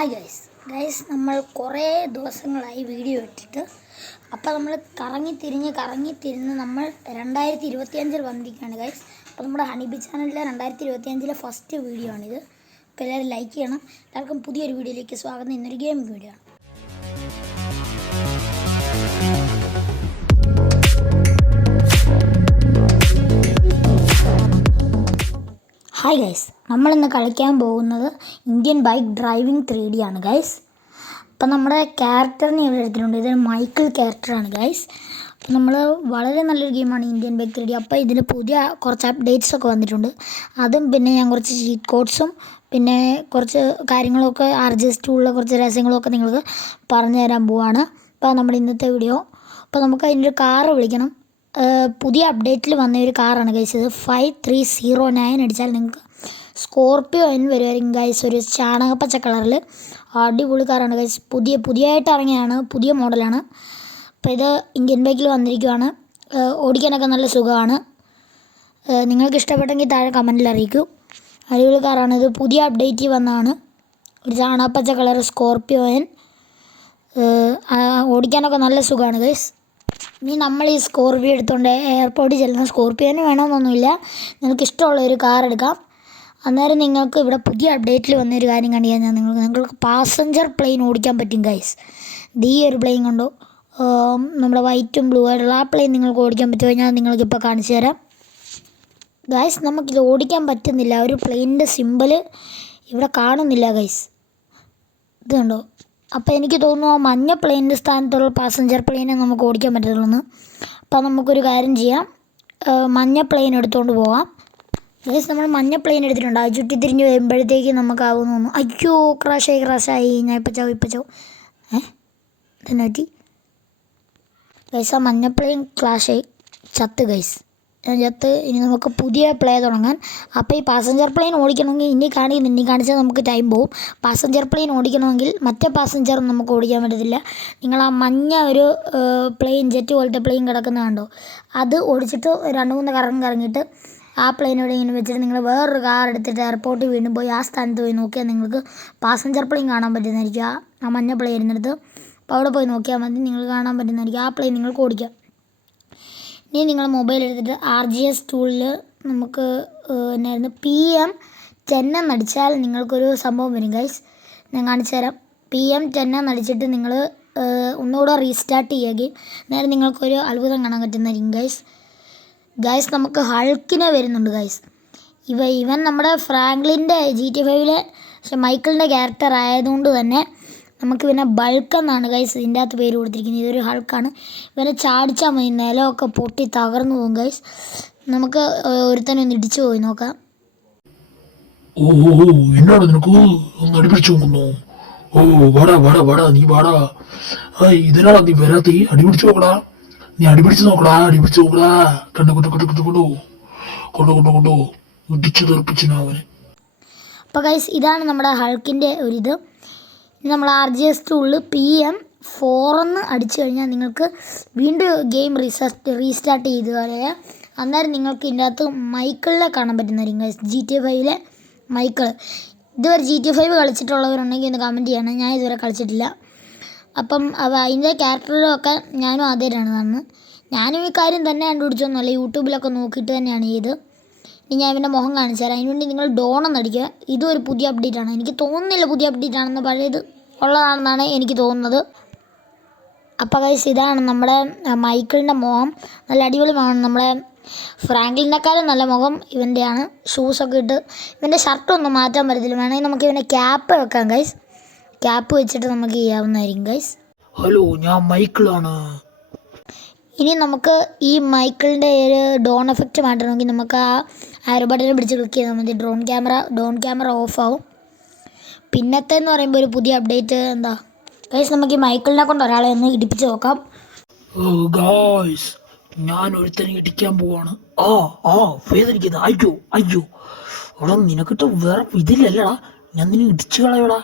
Hi guys നമ്മൾ കുറേ ദിവസങ്ങളായി വീഡിയോ ഇട്ടിട്ട്. അപ്പോൾ നമ്മൾ കറങ്ങി തിരിഞ്ഞ് നമ്മൾ 2025 വന്നിരിക്കുകയാണ് ഗൈസ്. അപ്പോൾ നമ്മുടെ ഹണിബി ചാനലിലെ 2025 ഫസ്റ്റ് വീഡിയോ ആണിത്. അപ്പോൾ എല്ലാവരും ലൈക്ക് ചെയ്യണം. എല്ലാവർക്കും പുതിയൊരു വീഡിയോയിലേക്ക് സ്വാഗതം. ഇന്നൊരു ഗെയിം വീഡിയോ ആണ്. ഹായ് ഗൈസ്, നമ്മളിന്ന് കളിക്കാൻ പോകുന്നത് ഇന്ത്യൻ ബൈക്ക് ഡ്രൈവിംഗ് 3D ആണ് ഗൈസ്. അപ്പം നമ്മുടെ ക്യാരക്ടറിനെ ഇവിടെ എടുത്തിട്ടുണ്ട്. ഇത് മൈക്കിൾ ക്യാരക്ടറാണ് ഗൈസ്. അപ്പം നമ്മൾ വളരെ നല്ലൊരു ഗെയിമാണ് ഇന്ത്യൻ ബൈക്ക് 3D. അപ്പോൾ ഇതിന് പുതിയ കുറച്ച് അപ്ഡേറ്റ്സൊക്കെ വന്നിട്ടുണ്ട്. അതും പിന്നെ ഞാൻ കുറച്ച് ചീറ്റ് കോഡ്സും പിന്നെ കുറച്ച് കാര്യങ്ങളൊക്കെ RGS ടൂളിലെ കുറച്ച് രഹസ്യങ്ങളൊക്കെ നിങ്ങൾക്ക് പറഞ്ഞു തരാൻ പോവാണ്. അപ്പോൾ നമ്മുടെ ഇന്നത്തെ വീഡിയോ. അപ്പോൾ നമുക്ക് അതിൻ്റെ ഒരു കാറ് വിളിക്കണം. പുതിയ അപ്ഡേറ്റിൽ വന്ന ഒരു കാറാണ് ഗൈസ്. ഇത് 5309 അടിച്ചാൽ നിങ്ങൾക്ക് സ്കോർപ്പിയോ N വരുമായിരിക്കും ഗൈസ്. ഒരു ചാണകപ്പച്ച കളറിൽ അടിപൊളി കാറാണ് ഗൈസ്. പുതിയതായിട്ട് ഇറങ്ങിയാണ്, പുതിയ മോഡലാണ്. അപ്പോൾ ഇത് ഇന്ത്യൻ ബൈക്കിൽ വന്നിരിക്കുകയാണ്. ഓടിക്കാനൊക്കെ നല്ല സുഖമാണ്. നിങ്ങൾക്ക് ഇഷ്ടപ്പെട്ടെങ്കിൽ താഴെ കമൻറ്റിൽ അറിയിക്കൂ. അടിപൊളി കാറാണ്. ഇത് പുതിയ അപ്ഡേറ്റിൽ വന്നതാണ്. ഒരു ചാണകപ്പച്ച കളർ സ്കോർപ്പിയോ N. ഓടിക്കാനൊക്കെ നല്ല സുഖമാണ് ഗൈസ്. ഇനി നമ്മൾ ഈ സ്കോർപ്പിയോ എടുത്തുകൊണ്ട് എയർപോർട്ടിൽ ചെല്ലുന്ന സ്കോർപ്പിയോന് വേണമെന്നൊന്നുമില്ല. നിങ്ങൾക്ക് ഇഷ്ടമുള്ള ഒരു കാർ എടുക്കാം. അന്നേരം നിങ്ങൾക്ക് ഇവിടെ പുതിയ അപ്ഡേറ്റിൽ വന്നൊരു കാര്യം കണ്ടു കഴിഞ്ഞാൽ നിങ്ങൾക്ക് പാസഞ്ചർ പ്ലെയിൻ ഓടിക്കാൻ പറ്റും ഗൈസ്. ഈ ഒരു പ്ലെയിൻ കണ്ടോ, നമ്മുടെ വൈറ്റും ബ്ലൂ ആയിട്ടുള്ള ആ പ്ലെയിൻ നിങ്ങൾക്ക് ഓടിക്കാൻ പറ്റുമോ? ഞാൻ നിങ്ങൾക്കിപ്പോൾ കാണിച്ചു തരാം ഗൈസ്. നമുക്കിത് ഓടിക്കാൻ പറ്റുന്നില്ല. ഒരു പ്ലെയിനിൻ്റെ സിമ്പിൾ ഇവിടെ കാണുന്നില്ല ഗൈസ്. ഇത് കണ്ടോ. അപ്പോൾ എനിക്ക് തോന്നുന്നു ആ മഞ്ഞ പ്ലെയിനിൻ്റെ സ്ഥാനത്തുള്ള പാസഞ്ചർ പ്ലെയിനെ നമുക്ക് ഓടിക്കാൻ പറ്റത്തുള്ളൂ. അപ്പോൾ നമുക്കൊരു കാര്യം ചെയ്യാം, മഞ്ഞ പ്ലെയിൻ എടുത്തുകൊണ്ട് പോകാം ഗൈസ്. നമ്മൾ മഞ്ഞ പ്ലെയിൻ എടുത്തിട്ടുണ്ട്. അത് ചുറ്റി തിരിഞ്ഞ് വരുമ്പോഴത്തേക്ക് നമുക്കാവുമെന്ന് തോന്നുന്നു. അയ്യോ, ക്രാഷായി. ഞാൻ ഇപ്പം ചാവും തന്നെ പറ്റി ഗൈസ്. ആ മഞ്ഞ പ്ലെയിൻ ക്രാഷായി ചത്ത് ഗൈസ്. ഇനി നമുക്ക് പുതിയ പ്ലേ തുടങ്ങാൻ. അപ്പോൾ ഈ പാസഞ്ചർ പ്ലെയിൻ ഓടിക്കണമെങ്കിൽ ഇനി കാണിച്ചാൽ നമുക്ക് ടൈം പോകും. പാസഞ്ചർ പ്ലെയിൻ ഓടിക്കണമെങ്കിൽ മറ്റേ പാസഞ്ചർ നമുക്ക് ഓടിക്കാൻ പറ്റത്തില്ല. നിങ്ങൾ ആ മഞ്ഞ ഒരു പ്ലെയിൻ ജെറ്റ് പോലത്തെ പ്ലെയിൻ കിടക്കുന്ന കണ്ടോ, അത് ഓടിച്ചിട്ട് 2-3 കറങ്ങിയിട്ട് ആ പ്ലെയിൻ ഇവിടെ ഇങ്ങനെ വെച്ചിട്ട് നിങ്ങൾ വേറൊരു കാർ എടുത്തിട്ട് എയർപോർട്ടിൽ വീണ്ടും പോയി ആ സ്ഥാനത്ത് പോയി നോക്കിയാൽ നിങ്ങൾക്ക് പാസഞ്ചർ പ്ലെയിൻ കാണാൻ പറ്റുന്നതായിരിക്കും. ആ മഞ്ഞ പ്ലെയിനിനടുത്ത് അപ്പോൾ അവിടെ പോയി നോക്കിയാൽ മതി, നിങ്ങൾക്ക് കാണാൻ പറ്റുന്നതായിരിക്കും. ആ പ്ലെയിൻ നിങ്ങൾക്ക് ഓടിക്കാം. ഇനി നിങ്ങൾ മൊബൈൽ എടുത്തിട്ട് RGS ടൂളിൽ നമുക്ക് എന്നായിരുന്നു PM10 എന്നടിച്ചാൽ നിങ്ങൾക്കൊരു സംഭവം വരും ഗൈസ്. ഞാൻ കാണിച്ചു തരാം. PM10 എന്നടിച്ചിട്ട് നിങ്ങൾ ഒന്നുകൂടെ റീസ്റ്റാർട്ട് ചെയ്യുകയും നേരെ നിങ്ങൾക്കൊരു അത്ഭുതം കാണാൻ പറ്റുന്നതായിരിക്കും ഗൈസ്. നമുക്ക് ഹൾക്കിനെ വരുന്നുണ്ട് ഗൈസ്. ഇവൻ നമ്മുടെ ഫ്രാങ്ക്ലിൻ്റെ GTA 5 പക്ഷെ മൈക്കിളിൻ്റെ ക്യാരക്ടർ ആയതുകൊണ്ട് തന്നെ നമുക്ക് പിന്നെ ബൾക്ക് എന്നാണ് ഗൈസ് ഇതിൻ്റെ അകത്ത് പേര് കൊടുത്തിരിക്കുന്നത്. ഇതൊരു ഹൾക്കാണ്. ഇവനെ ചാടിച്ചാൽ മതി, നിലമൊക്കെ പൊട്ടി തകർന്നു പോകും ഗൈസ്. നമുക്ക് ഒരുത്തനെ ഒന്ന് ഇടിച്ചു പോയി നോക്കാം. എന്നാണ് നിനക്ക് ഒന്ന് അടിപിടിച്ചു നോക്കുന്നു? വാടാ നീ വാടാ. ഇതിനാടാ നീ വരാത്ത? അടിപിടിച്ചു നോക്കടാ, നീ അടിപിടിച്ചു നോക്കടാ. കൊണ്ടോ ഇടിച്ചു തെറിപ്പിച്ചു അവന്. അപ്പോൾ ഗൈസ് ഇതാണ് നമ്മുടെ ഹൾക്കിൻ്റെ ഒരിത്. നമ്മൾ RGS ടൂളിൽ PM4 എന്ന് അടിച്ചു കഴിഞ്ഞാൽ നിങ്ങൾക്ക് വീണ്ടും ഗെയിം റീസ്റ്റാർട്ട് ചെയ്ത് കളയാം. അന്നേരം നിങ്ങൾക്ക് ഇതിൻ്റെ അകത്ത് മൈക്കിളിനെ കാണാൻ പറ്റുന്നതായിരിക്കും ഗൈസ്. GTA 5 Michael. ഇതുവരെ GTA 5 കളിച്ചിട്ടുള്ളവരുണ്ടെങ്കിൽ ഒന്ന് കമൻറ്റ് ചെയ്യണം. ഞാൻ ഇതുവരെ കളിച്ചിട്ടില്ല. അപ്പം അതിൻ്റെ ക്യാരക്ടറൊക്കെ ഞാനും ആദ്യമായിട്ടാണ് കാണുന്നത്. ഞാനും ഈ കാര്യം തന്നെ കണ്ടുപിടിച്ചൊന്നുമല്ല, യൂട്യൂബിലൊക്കെ നോക്കിയിട്ട് തന്നെയാണ് ചെയ്ത്. ഇനി ഞാൻ ഇവൻ്റെ മുഖം കാണിച്ചു തരാം. അതിനുവേണ്ടി നിങ്ങൾ ഡോൺ എന്നടിക്കുക. ഇതും ഒരു പുതിയ അപ്ഡേറ്റാണ്. എനിക്ക് തോന്നുന്നില്ല പുതിയ അപ്ഡേറ്റ് ആണെന്ന്, പഴയത് ഉള്ളതാണെന്നാണ് എനിക്ക് തോന്നുന്നത്. അപ്പോൾ ഗൈസ് ഇതാണ് നമ്മുടെ മൈക്കിളിൻ്റെ മുഖം. നല്ല അടിപൊളി മുഖമാണ്. നമ്മുടെ ഫ്രാങ്ക്ലിനേക്കാളും നല്ല മുഖം ഇവൻ്റെയാണ്. ഷൂസൊക്കെ ഇട്ട് ഇവൻ്റെ ഷർട്ടൊന്നും മാറ്റാൻ പറ്റത്തില്ല. വേണമെങ്കിൽ നമുക്ക് ഇവൻ്റെ ക്യാപ്പ് വെക്കാം ഗൈസ്. ക്യാപ്പ് വെച്ചിട്ട് നമുക്ക് ചെയ്യാവുന്നതായിരിക്കും ഗൈസ്. ഹലോ, ഞാൻ മൈക്കിളാണ്. ഇനി നമുക്ക് ഈ മൈക്കിളിൻ്റെ ഒരു ഡോൺ എഫക്റ്റ് മാറ്റണമെങ്കിൽ നമുക്ക് ആ ആരോ ബട്ടനെ പിടിച്ച് ക്ലിക്ക് ചെയ്താൽ മതി. ഡോൺ ക്യാമറ ഓഫ് ആവും. പിന്നത്തെന്ന് പറയുമ്പോൾ ഒരു പുതിയ അപ്ഡേറ്റ് എന്താ ഗൈസ്, നമുക്ക് ഈ മൈക്കിളിനെ കൊണ്ട് ഒരാളെ ഒന്ന് ഇടിപ്പിച്ച് നോക്കാം. ഗായ്സ്, ഞാൻ ഒരുത്തനെ ഇടിക്കാൻ പോവാണ്. വേദനിക്കുന്നത്. അയ്യോ എടാ, നിനക്കിട്ട് വേറെ ഇതില്ലല്ലടാ. ഞാൻ നിന്നെ ഇടിച്ചു കളയോടാ.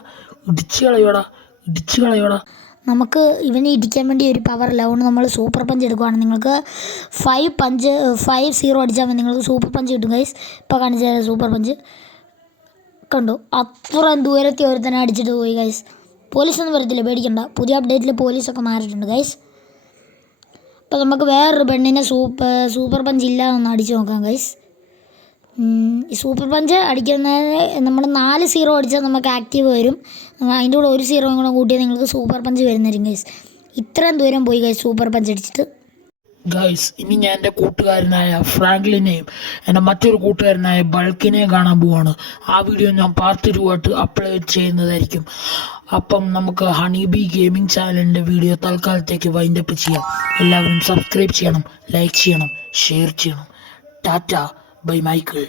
നമുക്ക് ഇവനെ ഇടിക്കാൻ വേണ്ടി ഒരു പവർ ഇല്ല. അതുകൊണ്ട് നമ്മൾ സൂപ്പർ പഞ്ച് എടുക്കുവാണ്. നിങ്ങൾക്ക് 5-0 അടിച്ചാൽ മതി, നിങ്ങൾക്ക് സൂപ്പർ പഞ്ച് കിട്ടും ഗൈസ്. ഇപ്പോൾ കാണിച്ച സൂപ്പർ പഞ്ച് കണ്ടു അത്രയും ദൂരത്തെ ഒരുത്തനെ അടിച്ചിട്ട് പോയി ഗൈസ്. പോലീസൊന്നും വരത്തില്ല, പേടിക്കണ്ട. പുതിയ അപ്ഡേറ്റിൽ പോലീസൊക്കെ മാറിയിട്ടുണ്ട് ഗൈസ്. അപ്പോൾ നമുക്ക് വേറൊരു പെണ്ണിനെ സൂപ്പർ പഞ്ച് ഇല്ലാതൊന്ന് അടിച്ച് നോക്കാം ഗൈസ്. ഈ സൂപ്പർ പഞ്ച് അടിക്കുന്നത് നമ്മൾ 4 0 അടിച്ചാൽ നമുക്ക് ആക്റ്റീവ് വരും. അതിൻ്റെ കൂടെ 1 0 കൂടെ കൂട്ടിയാൽ നിങ്ങൾക്ക് സൂപ്പർ പഞ്ച് വരുന്നതായിരിക്കും ഗൈസ്. ഇത്രയും ദൂരം പോയി ഗൈസ് സൂപ്പർ പഞ്ച് അടിച്ചിട്ട്. ഗൈസ്, ഇനി ഞാൻ എൻ്റെ കൂട്ടുകാരനായ ഫ്രാങ്ക്ലിനെയും എൻ്റെ മറ്റൊരു കൂട്ടുകാരനായ ബൾക്കിനെയും കാണാൻ പോവാണ്. ആ വീഡിയോ ഞാൻ പാർട്ട് 2 ആയിട്ട് അപ്ലോഡ് ചെയ്യുന്നതായിരിക്കും. അപ്പം നമുക്ക് ഹണി ബി ഗെയിമിംഗ് ചാനലിൻ്റെ വീഡിയോ തൽക്കാലത്തേക്ക് വൈൻഡപ്പ് ചെയ്യാം. എല്ലാവരും സബ്സ്ക്രൈബ് ചെയ്യണം, ലൈക്ക് ചെയ്യണം, ഷെയർ ചെയ്യണം. Tata by Michael.